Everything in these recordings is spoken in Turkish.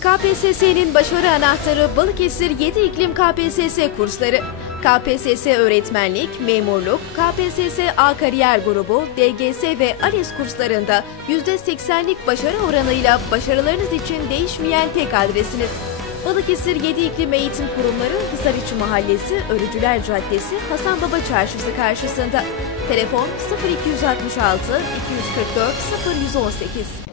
KPSS'nin başarı anahtarı Balıkesir 7 iklim KPSS kursları. KPSS öğretmenlik, memurluk, KPSS A kariyer grubu, DGS ve ALES kurslarında %80'lik başarı oranıyla başarılarınız için değişmeyen tek adresiniz. Balıkesir 7 İklim Eğitim Kurumları Hisarüçü Mahallesi, Örücüler Caddesi, Hasan Baba Çarşısı karşısında. Telefon 0266 244 0118.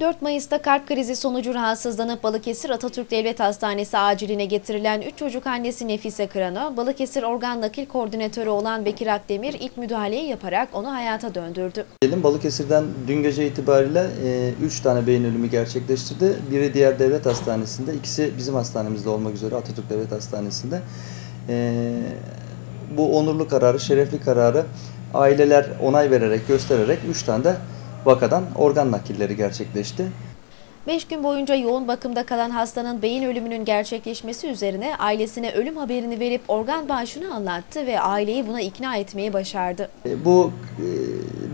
4 Mayıs'ta kalp krizi sonucu rahatsızlanıp Balıkesir Atatürk Devlet Hastanesi aciline getirilen 3 çocuk annesi Nefise Kırano, Balıkesir Organ Nakil Koordinatörü olan Bekir Akdemir ilk müdahaleyi yaparak onu hayata döndürdü. Balıkesir'den dün gece itibariyle 3 tane beyin ölümü gerçekleştirdi. Biri diğer devlet hastanesinde, ikisi bizim hastanemizde olmak üzere Atatürk Devlet Hastanesi'nde. E, bu onurlu kararı, şerefli kararı aileler onay vererek, göstererek 3 tane de vakadan organ nakilleri gerçekleşti. 5 gün boyunca yoğun bakımda kalan hastanın beyin ölümünün gerçekleşmesi üzerine ailesine ölüm haberini verip organ bağışını anlattı ve aileyi buna ikna etmeyi başardı. E, Bu e,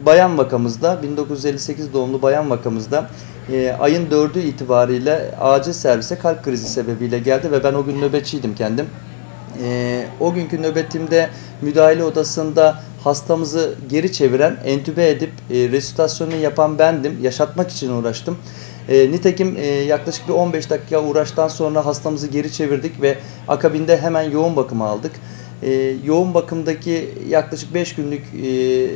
bayan vakamızda 1958 doğumlu bayan vakamızda e, ayın 4'ü itibariyle acil servise kalp krizi sebebiyle geldi ve ben o gün nöbetçiydim kendim. O günkü nöbetimde müdahale odasında hastamızı geri çeviren, entübe edip e, resütasyonunu yapan bendim. Yaşatmak için uğraştım. E, nitekim e, yaklaşık bir 15 dakika uğraştan sonra hastamızı geri çevirdik ve akabinde hemen yoğun bakıma aldık. E, yoğun bakımdaki yaklaşık 5 günlük e,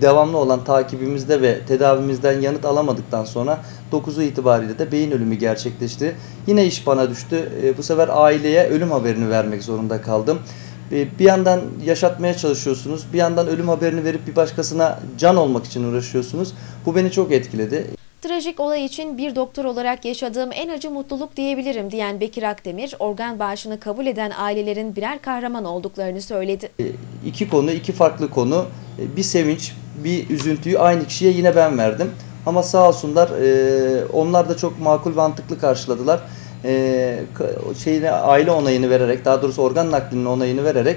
devamlı olan takibimizde ve tedavimizden yanıt alamadıktan sonra 9'u itibariyle de beyin ölümü gerçekleşti. Yine iş bana düştü. E, bu sefer aileye ölüm haberini vermek zorunda kaldım. E, bir yandan yaşatmaya çalışıyorsunuz, bir yandan ölüm haberini verip bir başkasına can olmak için uğraşıyorsunuz. Bu beni çok etkiledi. Trajik olay için bir doktor olarak yaşadığım en acı mutluluk diyebilirim diyen Bekir Akdemir, organ bağışını kabul eden ailelerin birer kahraman olduklarını söyledi. E, iki konu, iki farklı konu. E, Bir sevinç, bir üzüntüyü aynı kişiye yine ben verdim. Ama sağ olsunlar onlar da çok makul ve mantıklı karşıladılar. E, şeyine aile onayını vererek, daha doğrusu organ naklinin onayını vererek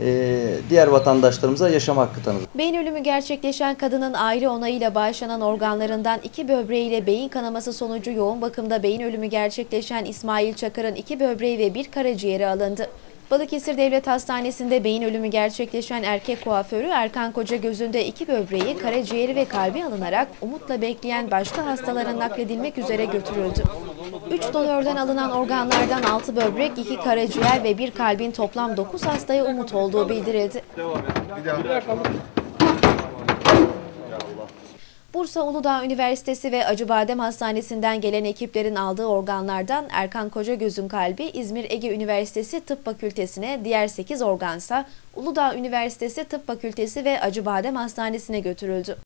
e, diğer vatandaşlarımıza yaşam hakkı tanıdı. Beyin ölümü gerçekleşen kadının aile onayıyla bağışlanan organlarından iki böbreğiyle beyin kanaması sonucu yoğun bakımda beyin ölümü gerçekleşen İsmail Çakır'ın iki böbreği ve bir karaciğeri alındı. Balıkesir Devlet Hastanesi'nde beyin ölümü gerçekleşen erkek kuaförü Erkan Koca gözünde iki böbreği, karaciğeri ve kalbi alınarak umutla bekleyen başka hastalara nakledilmek üzere götürüldü. Üç donörden alınan organlardan altı böbrek, iki karaciğer ve bir kalbin toplam 9 hastaya umut olduğu bildirildi. Bursa Uludağ Üniversitesi ve Acıbadem Hastanesi'nden gelen ekiplerin aldığı organlardan Erkan Kocagöz'ün kalbi İzmir Ege Üniversitesi Tıp Fakültesine, diğer 8 organsa Uludağ Üniversitesi Tıp Fakültesi ve Acıbadem Hastanesi'ne götürüldü.